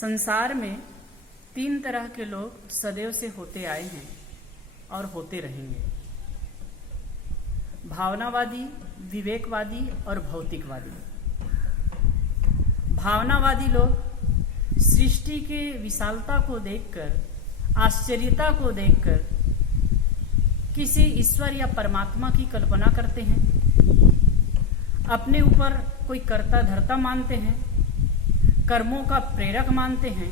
संसार में तीन तरह के लोग सदैव से होते आए हैं और होते रहेंगे। भावनावादी, विवेकवादी और भौतिकवादी। भावनावादी लोग सृष्टि के विशालता को देखकर, आश्चर्यता को देखकर किसी ईश्वर या परमात्मा की कल्पना करते हैं, अपने ऊपर कोई कर्ता धर्ता मानते हैं, कर्मों का प्रेरक मानते हैं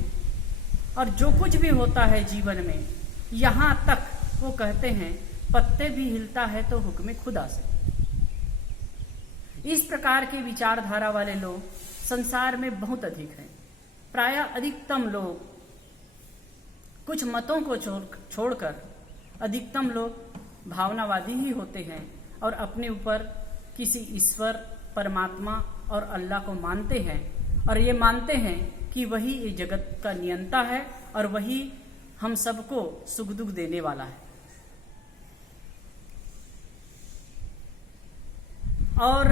और जो कुछ भी होता है जीवन में, यहाँ तक वो कहते हैं पत्ते भी हिलता है तो हुक्म खुदा से। इस प्रकार के विचारधारा वाले लोग संसार में बहुत अधिक हैं। प्रायः अधिकतम लोग, कुछ मतों को छोड़कर अधिकतम लोग भावनावादी ही होते हैं और अपने ऊपर किसी ईश्वर, परमात्मा और अल्लाह को मानते हैं और ये मानते हैं कि वही ये जगत का नियंता है और वही हम सबको सुख दुख देने वाला है। और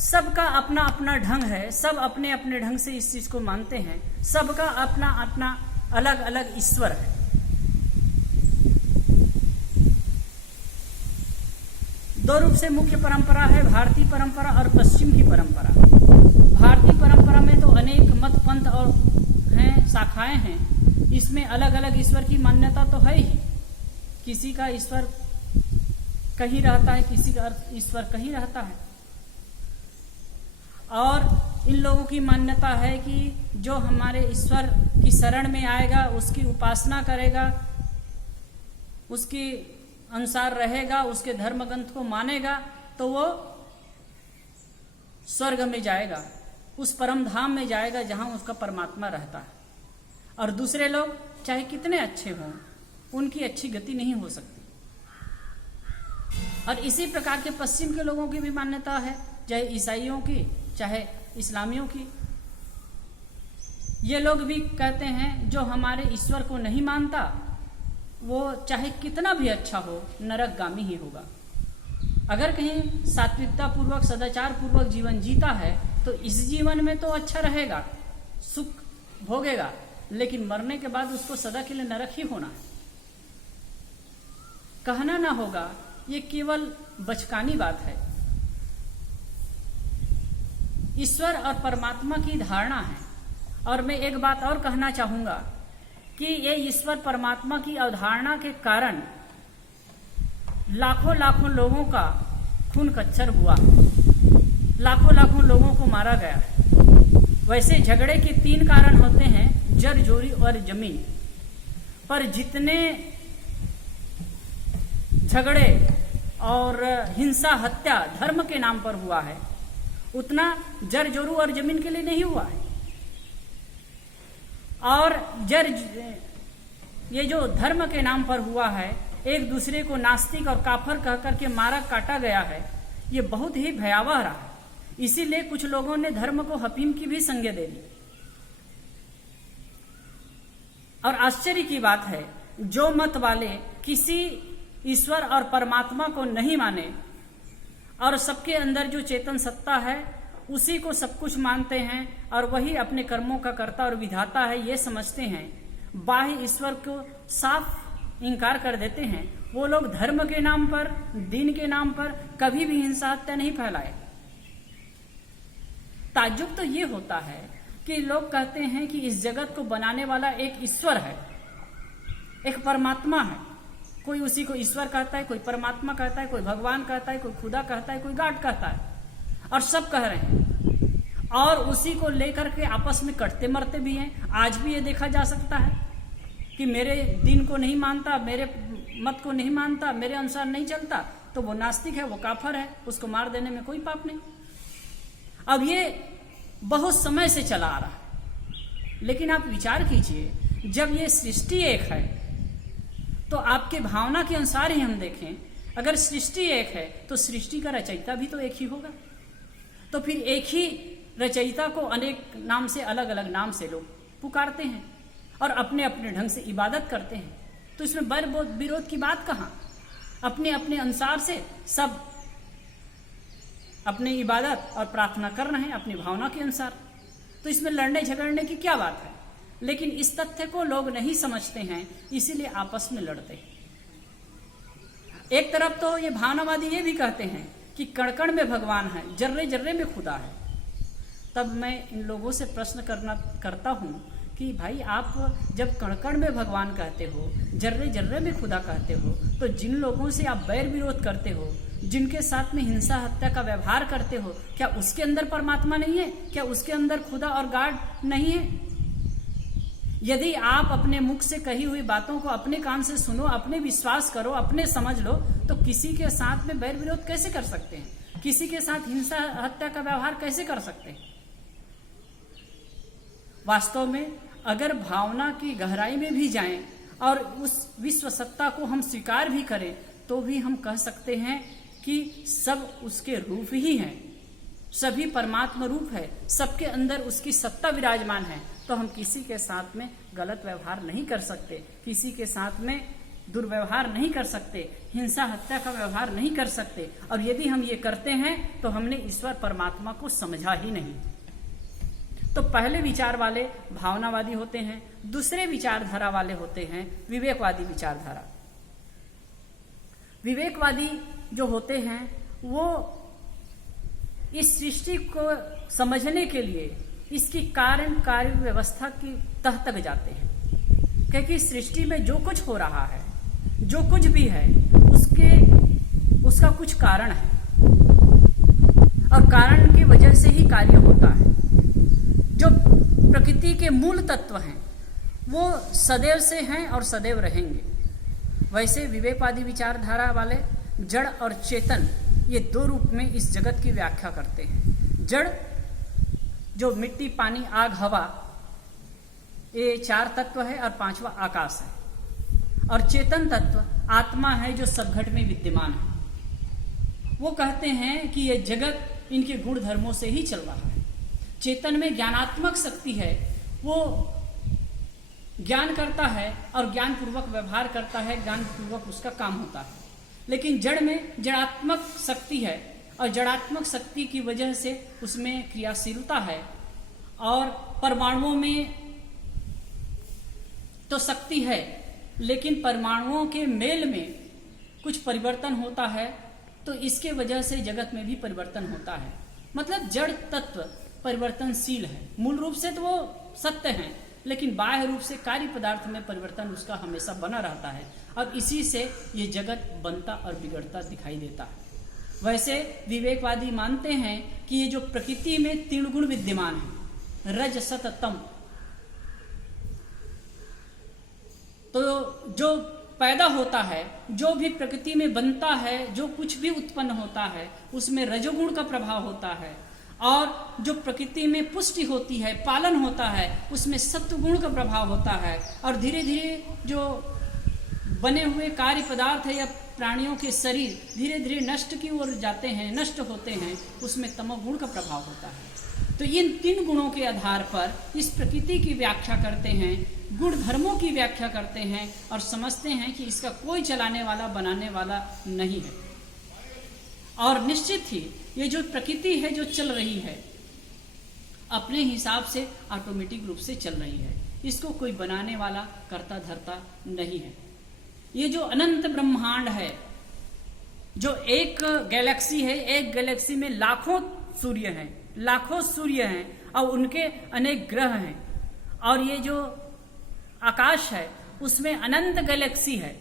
सबका अपना अपना ढंग है, सब अपने अपने ढंग से इस चीज को मानते हैं, सबका अपना अपना अलग अलग ईश्वर है। दो रूप से मुख्य परंपरा है, भारतीय परंपरा और पश्चिम की परंपरा। भारतीय परंपरा में तो अनेक मत पंथ और हैं, शाखाएं हैं। इसमें अलग अलग ईश्वर की मान्यता तो है ही। किसी का ईश्वर कहीं रहता है, किसी का ईश्वर कहीं रहता है। और इन लोगों की मान्यता है कि जो हमारे ईश्वर की शरण में आएगा, उसकी उपासना करेगा, उसके अनुसार रहेगा, उसके धर्म ग्रंथ को मानेगा, तो वो स्वर्ग में जाएगा, उस परम धाम में जाएगा जहां उसका परमात्मा रहता है। और दूसरे लोग चाहे कितने अच्छे हों, उनकी अच्छी गति नहीं हो सकती। और इसी प्रकार के पश्चिम के लोगों की भी मान्यता है, चाहे ईसाइयों की चाहे इस्लामियों की। ये लोग भी कहते हैं जो हमारे ईश्वर को नहीं मानता वो चाहे कितना भी अच्छा हो, नरकगामी ही होगा। अगर कहीं सात्विकता पूर्वक, सदाचार पूर्वक जीवन जीता है तो इस जीवन में तो अच्छा रहेगा, सुख भोगेगा, लेकिन मरने के बाद उसको सदा के लिए नरक ही होना है। कहना ना होगा, ये केवल बचकानी बात है। ईश्वर और परमात्मा की धारणा है। और मैं एक बात और कहना चाहूंगा कि ये ईश्वर परमात्मा की अवधारणा के कारण लाखों लाखों लोगों का खून कच्चर हुआ, लाखों लाखों लोगों को मारा गया। वैसे झगड़े के तीन कारण होते हैं, जर जोरी और जमीन। पर जितने झगड़े और हिंसा, हत्या धर्म के नाम पर हुआ है, उतना जर जोरू और जमीन के लिए नहीं हुआ है। और ये जो धर्म के नाम पर हुआ है, एक दूसरे को नास्तिक और काफर कह करके मारा काटा गया है, ये बहुत ही भयावह रहा है। इसीलिए कुछ लोगों ने धर्म को हकीम की भी संज्ञा दे दी। और आश्चर्य की बात है, जो मत वाले किसी ईश्वर और परमात्मा को नहीं माने और सबके अंदर जो चेतन सत्ता है उसी को सब कुछ मानते हैं और वही अपने कर्मों का कर्ता और विधाता है, ये समझते हैं, बाह्य ईश्वर को साफ इंकार कर देते हैं, वो लोग धर्म के नाम पर, दीन के नाम पर कभी भी हिंसा हत्या नहीं फैलाए। ताज्जुब तो ये होता है कि लोग कहते हैं कि इस जगत को बनाने वाला एक ईश्वर है, एक परमात्मा है। कोई उसी को ईश्वर कहता है, कोई परमात्मा कहता है, कोई भगवान कहता है, कोई खुदा कहता है, कोई गाड कहता है, और सब कह रहे हैं और उसी को लेकर के आपस में कटते मरते भी हैं। आज भी ये देखा जा सकता है कि मेरे दीन को नहीं मानता, मेरे मत को नहीं मानता, मेरे अनुसार नहीं चलता, तो वो नास्तिक है, वो काफर है, उसको मार देने में कोई पाप नहीं। अब ये बहुत समय से चला आ रहा है। लेकिन आप विचार कीजिए, जब ये सृष्टि एक है तो आपके भावना के अनुसार ही हम देखें, अगर सृष्टि एक है तो सृष्टि का रचयिता भी तो एक ही होगा। तो फिर एक ही रचयिता को अनेक नाम से, अलग अलग नाम से लोग पुकारते हैं और अपने अपने ढंग से इबादत करते हैं। तो इसमें विरोध की बात कहाँ? अपने अपने अनुसार से सब अपनी इबादत और प्रार्थना कर रहे हैं अपनी भावना के अनुसार। तो इसमें लड़ने झगड़ने की क्या बात है? लेकिन इस तथ्य को लोग नहीं समझते हैं, इसीलिए आपस में लड़ते हैं। एक तरफ तो ये भावनावादी ये भी कहते हैं कि कण कण में भगवान है, जर्रे जर्रे में खुदा है। तब मैं इन लोगों से प्रश्न करता हूँ कि भाई आप जब कण कण में भगवान कहते हो, जर्रे जर्रे में खुदा कहते हो, तो जिन लोगों से आप बैर विरोध करते हो, जिनके साथ में हिंसा हत्या का व्यवहार करते हो, क्या उसके अंदर परमात्मा नहीं है? क्या उसके अंदर खुदा और गॉड नहीं है? यदि आप अपने मुख से कही हुई बातों को अपने कान से सुनो, अपने विश्वास करो, अपने समझ लो, तो किसी के साथ में बैर विरोध कैसे कर सकते हैं? किसी के साथ हिंसा हत्या का व्यवहार कैसे कर सकते हैं? वास्तव में अगर भावना की गहराई में भी जाएं और उस विश्व सत्ता को हम स्वीकार भी करें, तो भी हम कह सकते हैं कि सब उसके रूप ही हैं, सभी परमात्मा रूप है, सबके अंदर उसकी सत्ता विराजमान है। तो हम किसी के साथ में गलत व्यवहार नहीं कर सकते, किसी के साथ में दुर्व्यवहार नहीं कर सकते, हिंसा हत्या का व्यवहार नहीं कर सकते। और यदि हम ये करते हैं तो हमने ईश्वर परमात्मा को समझा ही नहीं। तो पहले विचार वाले भावनावादी होते हैं, दूसरे विचारधारा वाले होते हैं विवेकवादी विचारधारा। विवेकवादी जो होते हैं वो इस सृष्टि को समझने के लिए इसकी कारण कार्य व्यवस्था की तह तक जाते हैं, क्योंकि सृष्टि में जो कुछ हो रहा है, जो कुछ भी है, उसका कुछ कारण है और कारण की वजह से ही कार्य होता है। जो प्रकृति के मूल तत्व हैं वो सदैव से हैं और सदैव रहेंगे। वैसे विवेकवादी विचारधारा वाले जड़ और चेतन, ये दो रूप में इस जगत की व्याख्या करते हैं। जड़ जो मिट्टी, पानी, आग, हवा, ये 4 तत्व है और 5वां आकाश है। और चेतन तत्व आत्मा है जो सब घट में विद्यमान है। वो कहते हैं कि ये जगत इनके गुण धर्मों से ही चल रहा है। चेतन में ज्ञानात्मक शक्ति है, वो ज्ञान करता है और ज्ञान पूर्वक व्यवहार करता है, ज्ञान पूर्वक उसका काम होता है। लेकिन जड़ में जड़ात्मक शक्ति है और जड़ात्मक शक्ति की वजह से उसमें क्रियाशीलता है। और परमाणुओं में तो शक्ति है, लेकिन परमाणुओं के मेल में कुछ परिवर्तन होता है, तो इसके वजह से जगत में भी परिवर्तन होता है। मतलब जड़ तत्व परिवर्तनशील है। मूल रूप से तो वो सत्य है, लेकिन बाह्य रूप से कार्य पदार्थ में परिवर्तन उसका हमेशा बना रहता है और इसी से ये जगत बनता और बिगड़ता दिखाई देता है। वैसे विवेकवादी मानते हैं कि ये जो प्रकृति में 3 गुण विद्यमान है, रज, सत, तम, तो जो पैदा होता है, जो भी प्रकृति में बनता है, जो कुछ भी उत्पन्न होता है, उसमें रजोगुण का प्रभाव होता है। और जो प्रकृति में पुष्टि होती है, पालन होता है, उसमें सत्वगुण का प्रभाव होता है। और धीरे धीरे जो बने हुए कार्य पदार्थ है या प्राणियों के शरीर धीरे धीरे नष्ट की ओर जाते हैं, नष्ट होते हैं, उसमें तमोगुण का प्रभाव होता है। तो इन 3 गुणों के आधार पर इस प्रकृति की व्याख्या करते हैं, गुण धर्मों की व्याख्या करते हैं और समझते हैं कि इसका कोई चलाने वाला, बनाने वाला नहीं है। और निश्चित ही ये जो प्रकृति है जो चल रही है, अपने हिसाब से ऑटोमेटिक रूप से चल रही है, इसको कोई बनाने वाला, करता धरता नहीं है। ये जो अनंत ब्रह्मांड है, जो एक गैलेक्सी है, एक गैलेक्सी में लाखों सूर्य हैं, लाखों सूर्य हैं और उनके अनेक ग्रह हैं। और ये जो आकाश है उसमें अनंत गैलेक्सी है।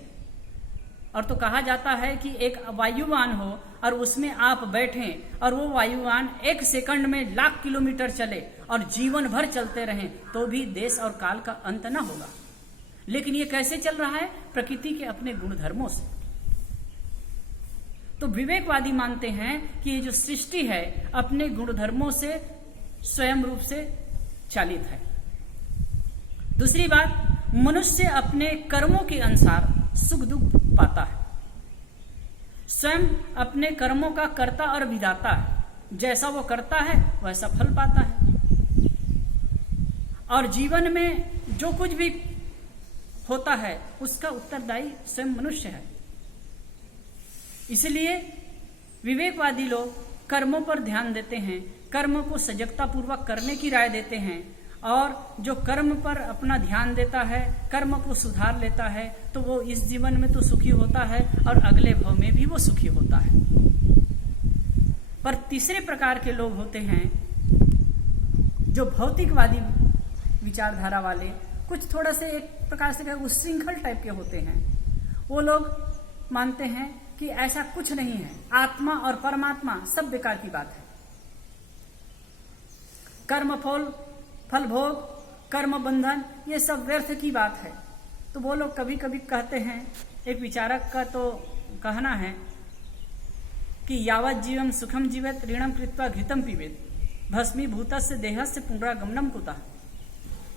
और तो कहा जाता है कि एक वायुयान हो और उसमें आप बैठें और वो वायुयान 1 सेकंड में लाख किलोमीटर चले और जीवन भर चलते रहें तो भी देश और काल का अंत न होगा। लेकिन ये कैसे चल रहा है? प्रकृति के अपने गुणधर्मों से। तो विवेकवादी मानते हैं कि ये जो सृष्टि है अपने गुणधर्मों से स्वयं रूप से चालित है। दूसरी बात, मनुष्य अपने कर्मों के अनुसार सुख दुख पाता है, स्वयं अपने कर्मों का कर्ता और विधाता है। जैसा वो करता है वैसा फल पाता है। और जीवन में जो कुछ भी होता है उसका उत्तरदायी स्वयं मनुष्य है। इसलिए विवेकवादी लोग कर्मों पर ध्यान देते हैं, कर्म को सजगता पूर्वक करने की राय देते हैं और जो कर्म पर अपना ध्यान देता है, कर्म को सुधार लेता है, तो वो इस जीवन में तो सुखी होता है और अगले भव में भी वो सुखी होता है। पर तीसरे प्रकार के लोग होते हैं जो भौतिकवादी विचारधारा वाले, कुछ थोड़ा से एक प्रकार से उच्छृंखल टाइप के होते हैं। वो लोग मानते हैं कि ऐसा कुछ नहीं है, आत्मा और परमात्मा सब बेकार की बात है, कर्म फल भोग, कर्म बंधन, ये सब व्यर्थ की बात है। तो वो लोग कभी कभी कहते हैं, एक विचारक का तो कहना है कि यावत जीवम सुखम जीवेत ऋणम कृत्वा घृतम पीवेत भस्मीभूतस्य देहस्य पुनरागमनम कुतः।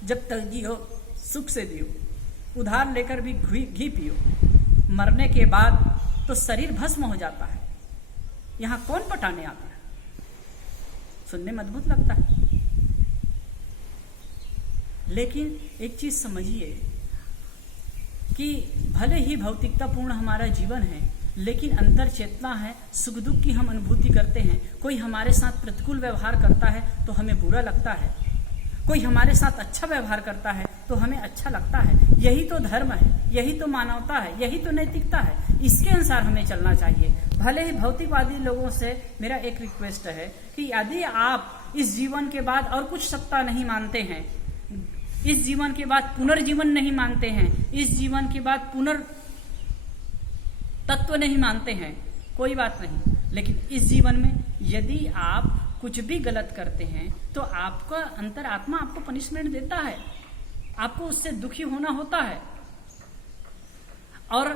जब तक जियो सुख से दियो, उधार लेकर भी घी पियो, मरने के बाद तो शरीर भस्म हो जाता है। यहां कौन पटाने आता है? सुनने में अद्भुत लगता है, लेकिन एक चीज समझिए कि भले ही भौतिकतापूर्ण हमारा जीवन है, लेकिन अंतर चेतना है, सुख दुख की हम अनुभूति करते हैं। कोई हमारे साथ प्रतिकूल व्यवहार करता है तो हमें बुरा लगता है, कोई हमारे साथ अच्छा व्यवहार करता है तो हमें अच्छा लगता है। यही तो धर्म है, यही तो मानवता है, यही तो नैतिकता है। इसके अनुसार हमें चलना चाहिए। भले ही भौतिकवादी लोगों से मेरा एक रिक्वेस्ट है कि यदि आप इस जीवन के बाद और कुछ सत्ता नहीं मानते हैं, इस जीवन के बाद पुनर्जीवन नहीं मानते हैं, इस जीवन के बाद तत्व नहीं मानते हैं, कोई बात नहीं, लेकिन इस जीवन में यदि आप कुछ भी गलत करते हैं तो आपका अंतरात्मा आपको पनिशमेंट देता है, आपको उससे दुखी होना होता है। और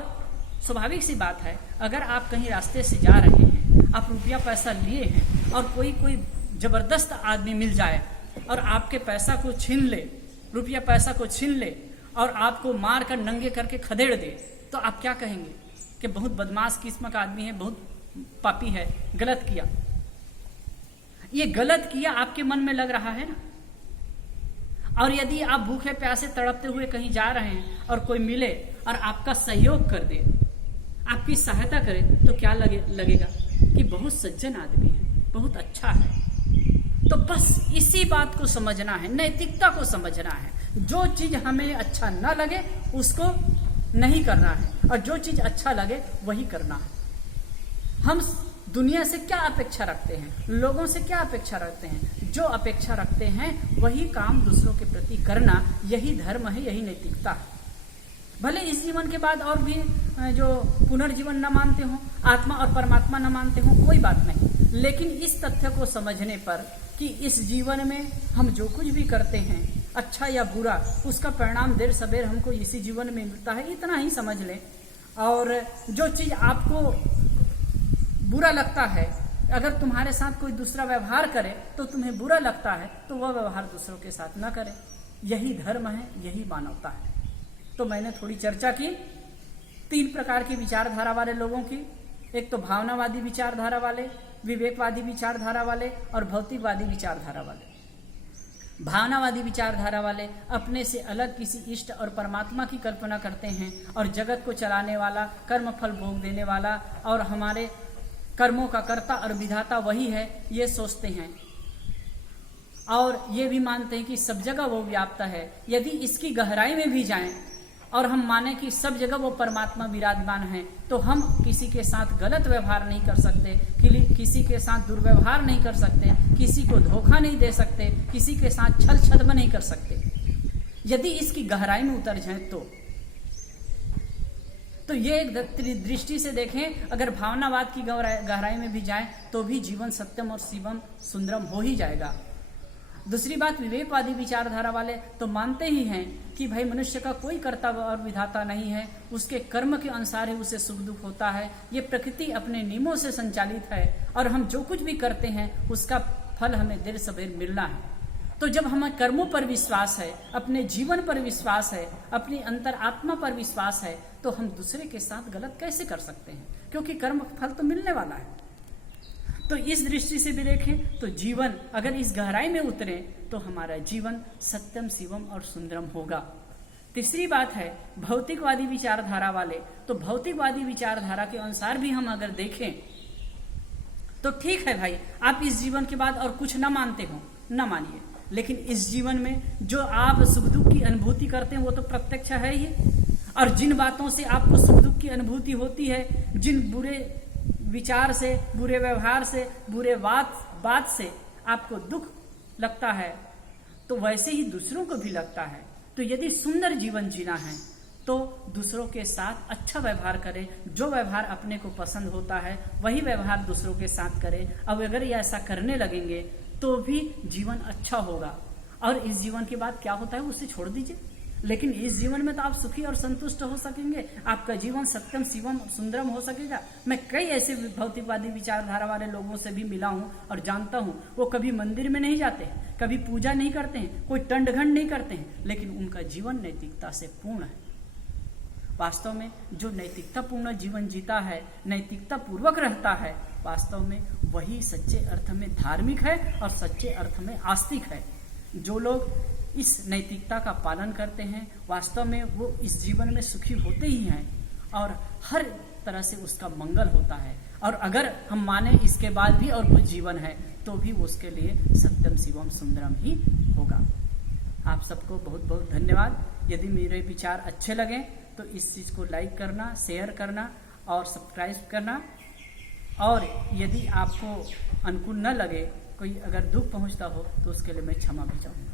स्वाभाविक सी बात है, अगर आप कहीं रास्ते से जा रहे हैं, आप रुपया पैसा लिए हैं और कोई जबरदस्त आदमी मिल जाए और आपके पैसा को छीन ले, रुपया पैसा को छीन ले और आपको मार कर नंगे करके खदेड़ दे, तो आप क्या कहेंगे कि बहुत बदमाश किस्म का आदमी है, बहुत पापी है, गलत किया। ये गलत किया आपके मन में लग रहा है ना। और यदि आप भूखे प्यासे तड़पते हुए कहीं जा रहे हैं और कोई मिले और आपका सहयोग कर दे, आपकी सहायता करे, तो क्या लगेगा कि बहुत सज्जन आदमी है, बहुत अच्छा है। तो बस इसी बात को समझना है, नैतिकता को समझना है। जो चीज हमें अच्छा ना लगे उसको नहीं करना है, और जो चीज अच्छा लगे वही करना है। हम दुनिया से क्या अपेक्षा रखते हैं, लोगों से क्या अपेक्षा रखते हैं? जो अपेक्षा रखते हैं वही काम दूसरों के प्रति करना, यही धर्म है, यही नैतिकता है। भले इस जीवन के बाद और भी जो पुनर्जीवन न मानते हो, आत्मा और परमात्मा न मानते हो, कोई बात नहीं, लेकिन इस तथ्य को समझने पर कि इस जीवन में हम जो कुछ भी करते हैं, अच्छा या बुरा, उसका परिणाम देर सबेर हमको इसी जीवन में मिलता है, इतना ही समझ लें। और जो चीज आपको बुरा लगता है, अगर तुम्हारे साथ कोई दूसरा व्यवहार करे तो तुम्हें बुरा लगता है, तो वह व्यवहार दूसरों के साथ न करें। यही धर्म है, यही मानवता है। तो मैंने थोड़ी चर्चा की 3 प्रकार की विचारधारा वाले लोगों की। एक तो भावनावादी विचारधारा वाले, विवेकवादी विचारधारा वाले और भौतिकवादी विचारधारा वाले। भावनावादी विचारधारा वाले अपने से अलग किसी इष्ट और परमात्मा की कल्पना करते हैं और जगत को चलाने वाला, कर्म फल भोग देने वाला और हमारे कर्मों का कर्ता और विधाता वही है, ये सोचते हैं। और ये भी मानते हैं कि सब जगह वो व्याप्त है। यदि इसकी गहराई में भी जाएं और हम माने कि सब जगह वो परमात्मा विराजमान है, तो हम किसी के साथ गलत व्यवहार नहीं कर सकते, किसी के साथ दुर्व्यवहार नहीं कर सकते, किसी को धोखा नहीं दे सकते, किसी के साथ छल छद्म नहीं कर सकते। यदि इसकी गहराई में उतर जाए तो ये एक दृष्टि से देखें, अगर भावनावाद की गहराई में भी जाए तो भी जीवन सत्यम और शिवम सुंदरम हो ही जाएगा। दूसरी बात, विवेकवादी विचारधारा वाले तो मानते ही हैं कि भाई मनुष्य का कोई कर्ता और विधाता नहीं है, उसके कर्म के अनुसार ही उसे सुख दुख होता है, ये प्रकृति अपने नियमों से संचालित है और हम जो कुछ भी करते हैं उसका फल हमें देर सबेर मिलना है। तो जब हमें कर्मों पर विश्वास है, अपने जीवन पर विश्वास है, अपनी अंतरात्मा पर विश्वास है, तो हम दूसरे के साथ गलत कैसे कर सकते हैं? क्योंकि कर्म फल तो मिलने वाला है। तो इस दृष्टि से भी देखें तो जीवन अगर इस गहराई में उतरे तो हमारा जीवन सत्यम शिवम और सुंदरम होगा। तीसरी बात है भौतिकवादी विचारधारा वाले। तो भौतिकवादी विचारधारा के अनुसार भी हम अगर देखें तो ठीक है भाई, आप इस जीवन के बाद और कुछ न मानते हो, न मानिए, लेकिन इस जीवन में जो आप सुख दुख की अनुभूति करते हैं वो तो प्रत्यक्ष है ही। और जिन बातों से आपको सुख दुख की अनुभूति होती है, जिन बुरे विचार से, बुरे व्यवहार से, बुरे बात से आपको दुख लगता है, तो वैसे ही दूसरों को भी लगता है। तो यदि सुंदर जीवन जीना है तो दूसरों के साथ अच्छा व्यवहार करें। जो व्यवहार अपने को पसंद होता है वही व्यवहार दूसरों के साथ करें। अब अगर ये ऐसा करने लगेंगे तो भी जीवन अच्छा होगा। और इस जीवन के बाद क्या होता है उसे छोड़ दीजिए, लेकिन इस जीवन में तो आप सुखी और संतुष्ट हो सकेंगे। आपका जीवन सत्यम शिवम सुंदरम हो सकेगा। मैं कई ऐसे भौतिकवादी विचारधारा वाले लोगों से भी मिला हूं और जानता हूं, वो कभी मंदिर में नहीं जाते हैं, कभी पूजा नहीं करते हैं, कोई टंडघंड नहीं करते हैं, लेकिन उनका जीवन नैतिकता से पूर्ण है। वास्तव में जो नैतिकता पूर्ण जीवन जीता है, नैतिकता पूर्वक रहता है, वास्तव में वही सच्चे अर्थ में धार्मिक है और सच्चे अर्थ में आस्तिक है। जो लोग इस नैतिकता का पालन करते हैं वास्तव में वो इस जीवन में सुखी होते ही हैं और हर तरह से उसका मंगल होता है। और अगर हम माने इसके बाद भी और कुछ जीवन है तो भी उसके लिए सत्यम शिवम सुंदरम ही होगा। आप सबको बहुत बहुत धन्यवाद। यदि मेरे विचार अच्छे लगे तो इस चीज़ को लाइक करना, शेयर करना और सब्सक्राइब करना। और यदि आपको अनुकूल न लगे, कोई अगर दुख पहुंचता हो तो उसके लिए मैं क्षमा भी चाहूँगा।